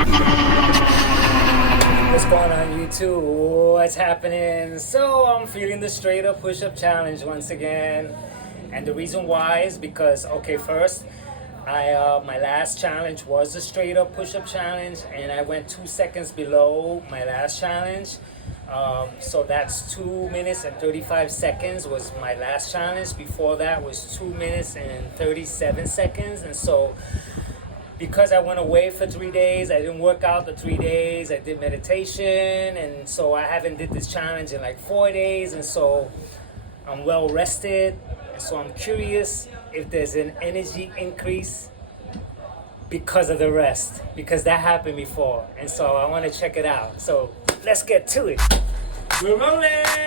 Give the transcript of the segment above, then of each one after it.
What's going on YouTube? What's happening? So I'm feeling the straight up push-up challenge once again, and the reason why is because first my last challenge was the straight up push-up challenge, and I went 2 seconds below my last challenge. So that's 2 minutes and 35 seconds was my last challenge. Before that was 2 minutes and 37 seconds, and so because I went away for 3 days, I didn't work out the 3 days, I did meditation, and so I haven't did this challenge in like 4 days, and so I'm well rested, and so I'm curious if there's an energy increase because of the rest, because that happened before, and so I want to check it out. So let's get to it. We're rolling!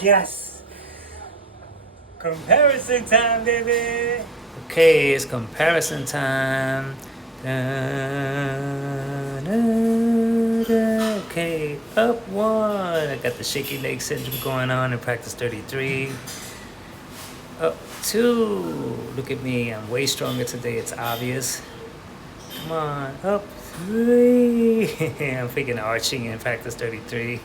Yes! Comparison time, baby! Okay, it's comparison time. Okay, up one. I got the shaky leg syndrome going on in practice 33. Up two. Look at me, I'm way stronger today, it's obvious. Come on, up three. I'm thinking arching in practice 33.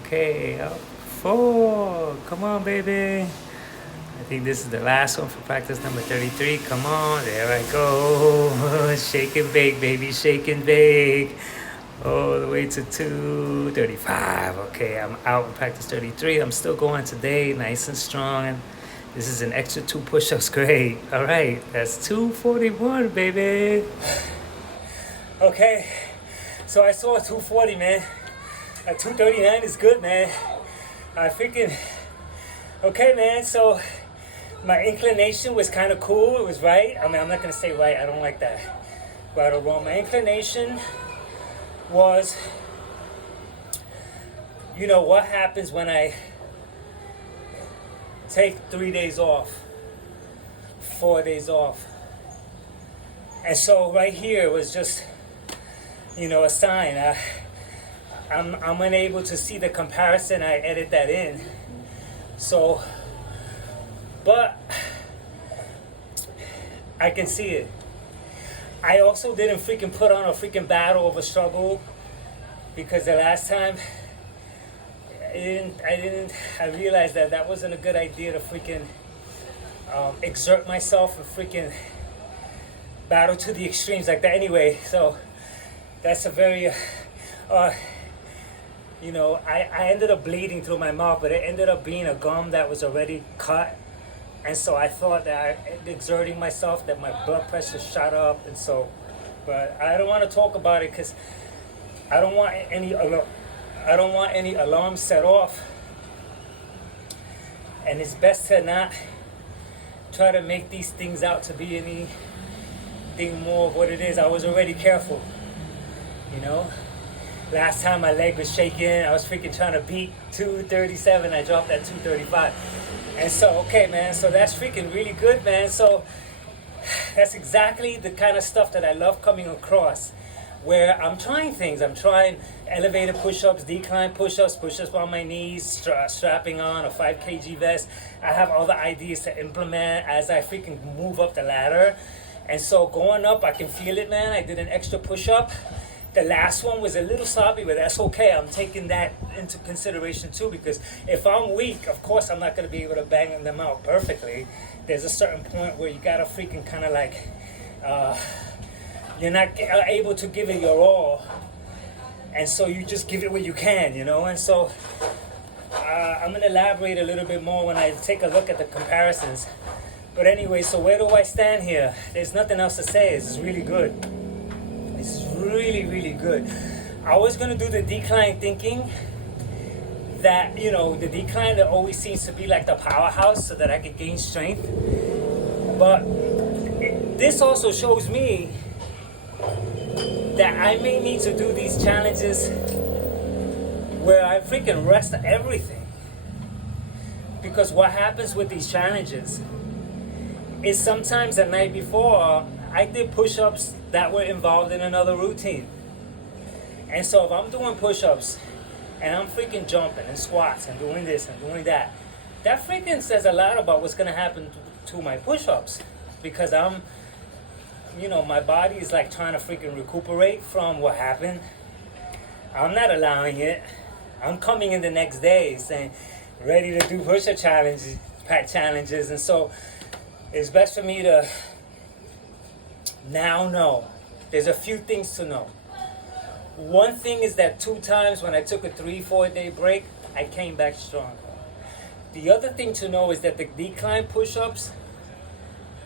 Okay, up four. Come on, baby. I think this is the last one for practice number 33. Come on, there I go. Shake and bake, baby, shake and bake. all the way to 235. Okay, I'm out in practice 33. I'm still going today, nice and strong. And this is an extra 2 push-ups. Great. All right, that's 241, baby. Okay, so I saw a 240, man. A 239 is good, man. I freaking... Okay, man, so my inclination was kind of cool. It was right. I mean, I'm not going to say right. I don't like that. Right or wrong. My inclination was, you know, what happens when I take 3 days off, 4 days off. And so right here was just, you know, a sign. I'm unable to see the comparison. I edit that in. So, but I can see it. I also didn't freaking put on a freaking battle of a struggle, because the last time I realized that wasn't a good idea to freaking exert myself and freaking battle to the extremes like that anyway. So that's a very, you know, I ended up bleeding through my mouth, but it ended up being a gum that was already cut. And so I thought that exerting myself, that my blood pressure shot up. And so, but I don't want to talk about it because I don't want any alarms set off. And it's best to not try to make these things out to be anything more of what it is. I was already careful, you know. Last time my leg was shaking, I was freaking trying to beat 237. I dropped at 235. And so, okay, man, so that's freaking really good, man. So that's exactly the kind of stuff that I love coming across, where I'm trying things. I'm trying elevated push-ups, decline push-ups, push-ups on my knees, strapping on a 5 kg vest. I have other ideas to implement as I freaking move up the ladder. And so going up, I can feel it, man. I did an extra push-up. The last one was a little sloppy, but that's okay. I'm taking that into consideration too, because if I'm weak, of course I'm not going to be able to bang them out perfectly. There's a certain point where you got to freaking kind of like, you're not able to give it your all. And so you just give it what you can, you know? And so I'm going to elaborate a little bit more when I take a look at the comparisons. But anyway, so where do I stand here? There's nothing else to say. This is really good. This is really, really good. I was going to do the decline thinking that, you know, the decline that always seems to be like the powerhouse so that I could gain strength. But this also shows me that I may need to do these challenges where I freaking rest everything. Because what happens with these challenges is sometimes the night before I did push-ups that were involved in another routine. And so if I'm doing push-ups and I'm freaking jumping and squats and doing this and doing that, that freaking says a lot about what's going to happen to my push-ups. Because I'm, you know, my body is like trying to freaking recuperate from what happened. I'm not allowing it. I'm coming in the next day saying, ready to do push-up challenges. And so it's best for me to now know. There's a few things to know. One thing is that 2 times when I took a 3-4 day break, I came back strong. The other thing to know is that the decline push-ups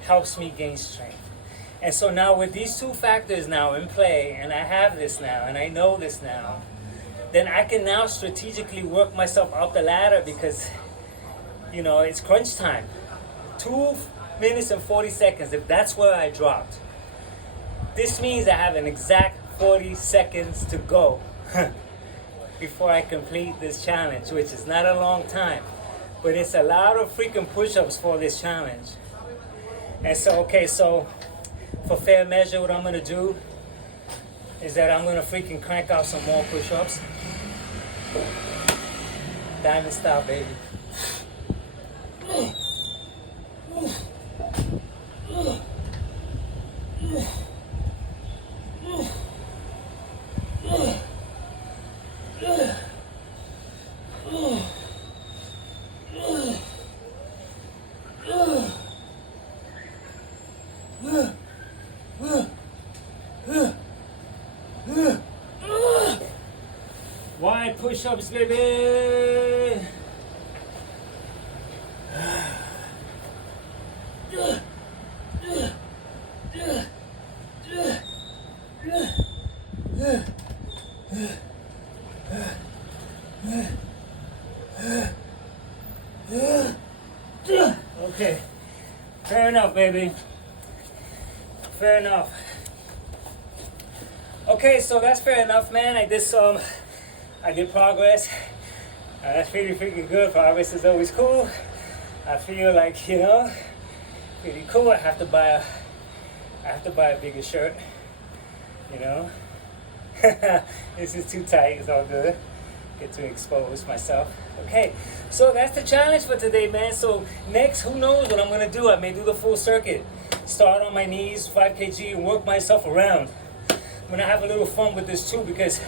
helps me gain strength. And so now with these 2 factors now in play, and I have this now, and I know this now, then I can now strategically work myself up the ladder because, you know, it's crunch time. 2 minutes and 40 seconds, if that's where I dropped. This means I have an exact 40 seconds to go before I complete this challenge, which is not a long time, but it's a lot of freaking push-ups for this challenge. And so, okay, so for fair measure, what I'm going to do is that I'm going to freaking crank out some more push-ups. Diamond style, baby. Wide push-ups, baby. Okay, fair enough, baby. Fair enough. Okay, so that's fair enough, man. I did progress. That's pretty freaking good. Progress is always cool. I feel like, you know, pretty cool. I have to buy a bigger shirt, you know. This is too tight. It's all good. Get to expose myself. Okay, so that's the challenge for today, man. So next, who knows what I'm gonna do? I may do the full circuit. Start on my knees, 5 kg, and work myself around. I'm gonna have a little fun with this too, because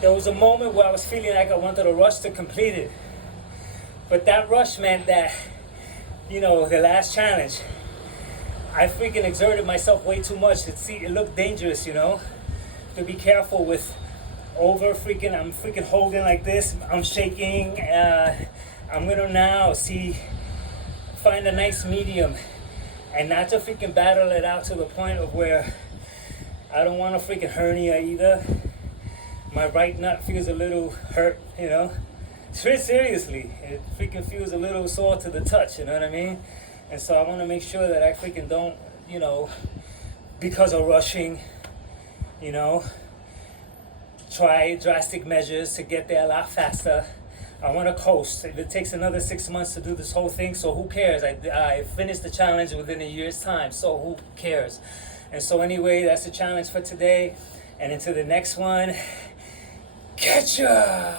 there was a moment where I was feeling like I wanted to rush to complete it. But that rush meant that, you know, the last challenge, I freaking exerted myself way too much. It looked dangerous, you know. To be careful with I'm freaking holding like this. I'm shaking. I'm gonna now find a nice medium, and not to freaking battle it out to the point of where I don't want a freaking hernia either. My right nut feels a little hurt, you know. Seriously, it freaking feels a little sore to the touch, you know what I mean? And so I want to make sure that I freaking don't, you know, because of rushing, you know, try drastic measures to get there a lot faster. I want to coast. If it takes another 6 months to do this whole thing, so who cares? I finished the challenge within a year's time, so who cares? And so anyway, that's the challenge for today. And until the next one, catch ya!